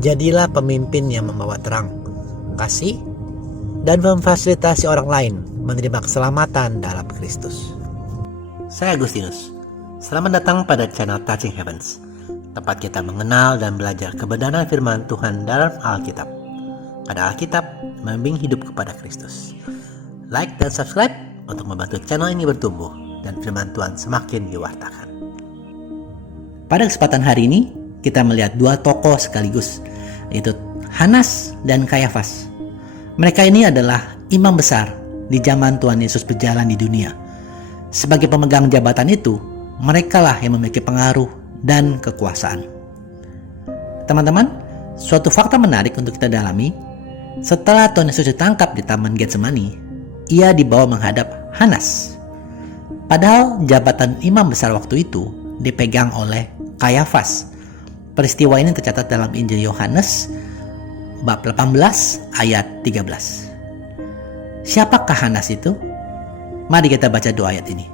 Jadilah pemimpin yang membawa terang, kasih, dan memfasilitasi orang lain menerima keselamatan dalam Kristus. Saya Agustinus. Selamat datang pada channel Touching Heavens, tempat kita mengenal dan belajar kebenaran firman Tuhan dalam Alkitab. Karena Alkitab membimbing hidup kepada Kristus. Like dan subscribe untuk membantu channel ini bertumbuh dan firman Tuhan semakin diwartakan. Pada kesempatan hari ini, kita melihat dua tokoh sekaligus, yaitu Hanas dan Kayafas. Mereka ini adalah imam besar di zaman Tuhan Yesus berjalan di dunia. Sebagai pemegang jabatan itu, merekalah yang memiliki pengaruh dan kekuasaan. Teman-teman, suatu fakta menarik untuk kita dalami, setelah Tuhan Yesus ditangkap di Taman Getsemani, ia dibawa menghadap Hanas. Padahal jabatan imam besar waktu itu dipegang oleh Kayafas. Peristiwa ini tercatat dalam Injil Yohanes bab 18 ayat 13. Siapakah Hanas itu? Mari kita baca dua ayat ini.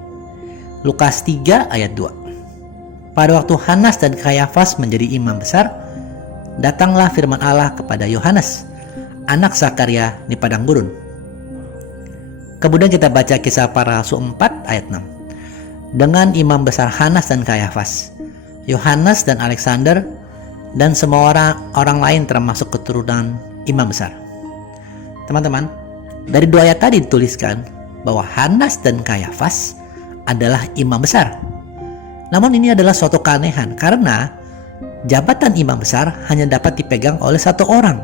Lukas 3 ayat 2. Pada waktu Hanas dan Kayafas menjadi imam besar, datanglah firman Allah kepada Yohanes, anak Zakaria di padang gurun. Kemudian kita baca Kisah Para Rasul 4 ayat 6. Dengan imam besar Hanas dan Kayafas, Yohanes dan Alexander, dan semua orang lain termasuk keturunan imam besar. Teman-teman, dari dua ayat tadi dituliskan bahwa Hanas dan Kayafas adalah imam besar. Namun ini adalah suatu keanehan karena jabatan imam besar hanya dapat dipegang oleh satu orang.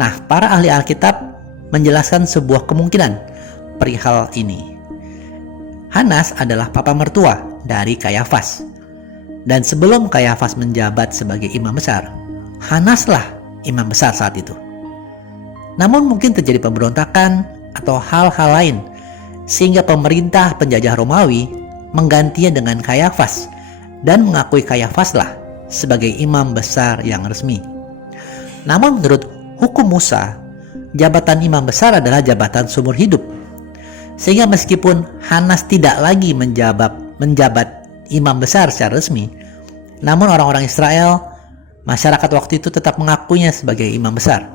Nah, para ahli Alkitab menjelaskan sebuah kemungkinan perihal ini. Hanas adalah papa mertua dari Kayafas. Dan sebelum Kayafas menjabat sebagai imam besar, Hanaslah imam besar saat itu. Namun mungkin terjadi pemberontakan atau hal-hal lain, sehingga pemerintah penjajah Romawi menggantinya dengan Kayafas dan mengakui Kayafaslah sebagai imam besar yang resmi. Namun menurut hukum Musa, jabatan imam besar adalah jabatan seumur hidup. Sehingga meskipun Hanas tidak lagi menjabat imam besar secara resmi, namun orang-orang Israel, masyarakat waktu itu tetap mengakuinya sebagai imam besar.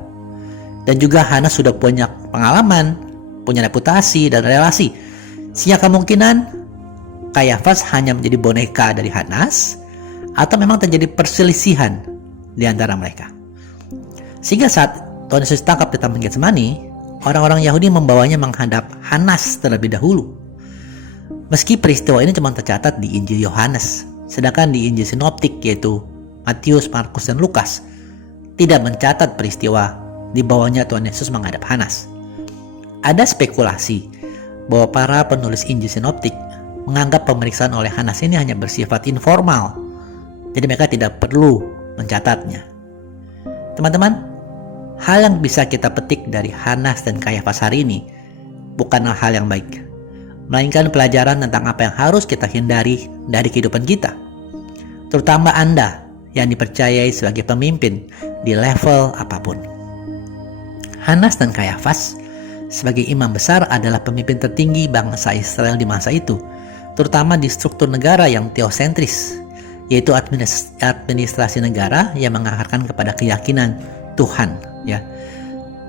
Dan juga Hanas sudah punya pengalaman, punya reputasi dan relasi, sehingga kemungkinan Kayafas hanya menjadi boneka dari Hanas, atau memang terjadi perselisihan di antara mereka. Sehingga saat Tuhan Yesus ditangkap di Taman Getsemani, orang-orang Yahudi membawanya menghadap Hanas terlebih dahulu. Meski peristiwa ini cuma tercatat di Injil Yohanes, sedangkan di Injil Sinoptik yaitu Matius, Markus, dan Lukas tidak mencatat peristiwa dibawanya Tuhan Yesus menghadap Hanas. Ada spekulasi bahwa para penulis Injil Sinoptik menganggap pemeriksaan oleh Hanas ini hanya bersifat informal, jadi mereka tidak perlu mencatatnya. Teman-teman, hal yang bisa kita petik dari Hanas dan Kayafas hari ini bukanlah hal yang baik, melainkan pelajaran tentang apa yang harus kita hindari dari kehidupan kita. Terutama Anda yang dipercayai sebagai pemimpin di level apapun. Hanas dan Kayafas sebagai imam besar adalah pemimpin tertinggi bangsa Israel di masa itu, terutama di struktur negara yang teosentris, yaitu administrasi negara yang mengarahkan kepada keyakinan Tuhan. Ya,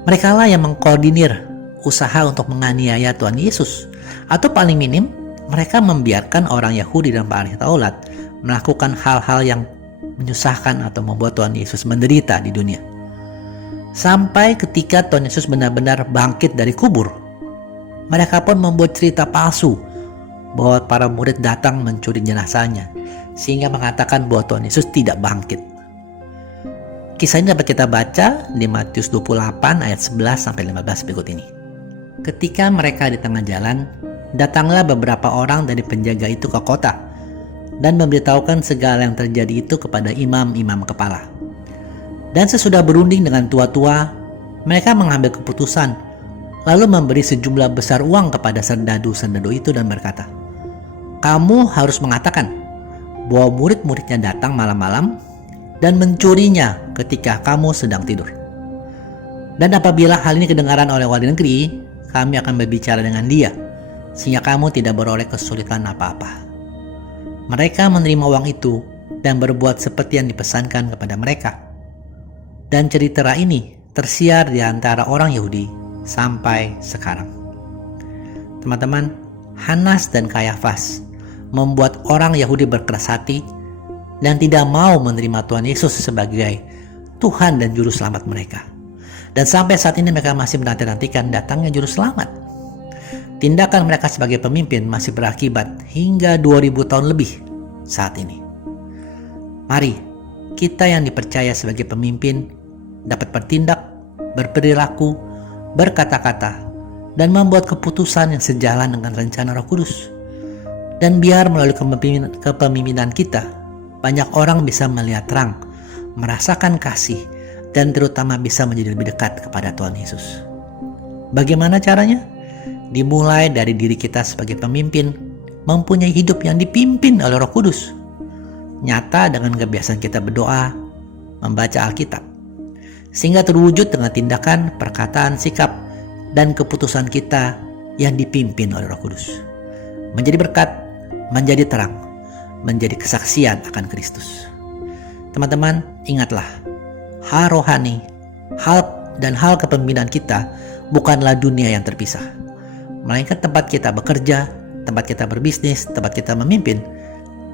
merekalah yang mengkoordinir usaha untuk menganiaya Tuhan Yesus. Atau paling minim, mereka membiarkan orang Yahudi dan para ahli Taurat melakukan hal-hal yang menyusahkan atau membuat Tuhan Yesus menderita di dunia. Sampai ketika Tuhan Yesus benar-benar bangkit dari kubur, mereka pun membuat cerita palsu bahwa para murid datang mencuri jenazahnya, sehingga mengatakan bahwa Tuhan Yesus tidak bangkit. Kisah ini dapat kita baca di Matius 28 ayat 11-15 berikut ini. Ketika mereka di tengah jalan, datanglah beberapa orang dari penjaga itu ke kota dan memberitahukan segala yang terjadi itu kepada imam-imam kepala. Dan sesudah berunding dengan tua-tua, mereka mengambil keputusan, lalu memberi sejumlah besar uang kepada serdadu-serdadu itu dan berkata, "Kamu harus mengatakan bahwa murid-muridnya datang malam-malam dan mencurinya ketika kamu sedang tidur. Dan apabila hal ini kedengaran oleh wali negeri, kami akan berbicara dengan dia, sehingga kamu tidak beroleh kesulitan apa-apa." Mereka menerima uang itu dan berbuat seperti yang dipesankan kepada mereka. Dan cerita ini tersiar di antara orang Yahudi sampai sekarang. Teman-teman, Hanas dan Kayafas membuat orang Yahudi berkeras hati dan tidak mau menerima Tuhan Yesus sebagai Tuhan dan Juru Selamat mereka. Dan sampai saat ini mereka masih menanti-nantikan datangnya Juru Selamat. Tindakan mereka sebagai pemimpin masih berakibat hingga 2000 tahun lebih saat ini. Mari, kita yang dipercaya sebagai pemimpin dapat bertindak, berperilaku, berkata-kata, dan membuat keputusan yang sejalan dengan rencana Roh Kudus. Dan biar melalui kepemimpinan kita, banyak orang bisa melihat terang, merasakan kasih, dan terutama bisa menjadi lebih dekat kepada Tuhan Yesus. Bagaimana caranya? Dimulai dari diri kita sebagai pemimpin, mempunyai hidup yang dipimpin oleh Roh Kudus. Nyata dengan kebiasaan kita berdoa, membaca Alkitab, sehingga terwujud dengan tindakan, perkataan, sikap, dan keputusan kita yang dipimpin oleh Roh Kudus. Menjadi berkat, menjadi terang, menjadi kesaksian akan Kristus. Teman-teman, ingatlah, hal rohani, hal kepemimpinan kita bukanlah dunia yang terpisah. Melainkan tempat kita bekerja, tempat kita berbisnis, tempat kita memimpin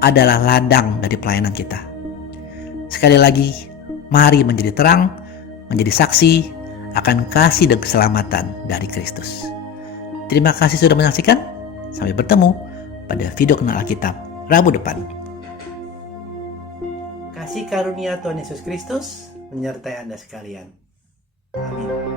adalah ladang dari pelayanan kita. Sekali lagi, mari menjadi terang, menjadi saksi akan kasih dan keselamatan dari Kristus. Terima kasih sudah menyaksikan. Sampai bertemu pada video Kenal Alkitab Rabu depan. Kasih karunia Tuhan Yesus Kristus menyertai Anda sekalian. Amin.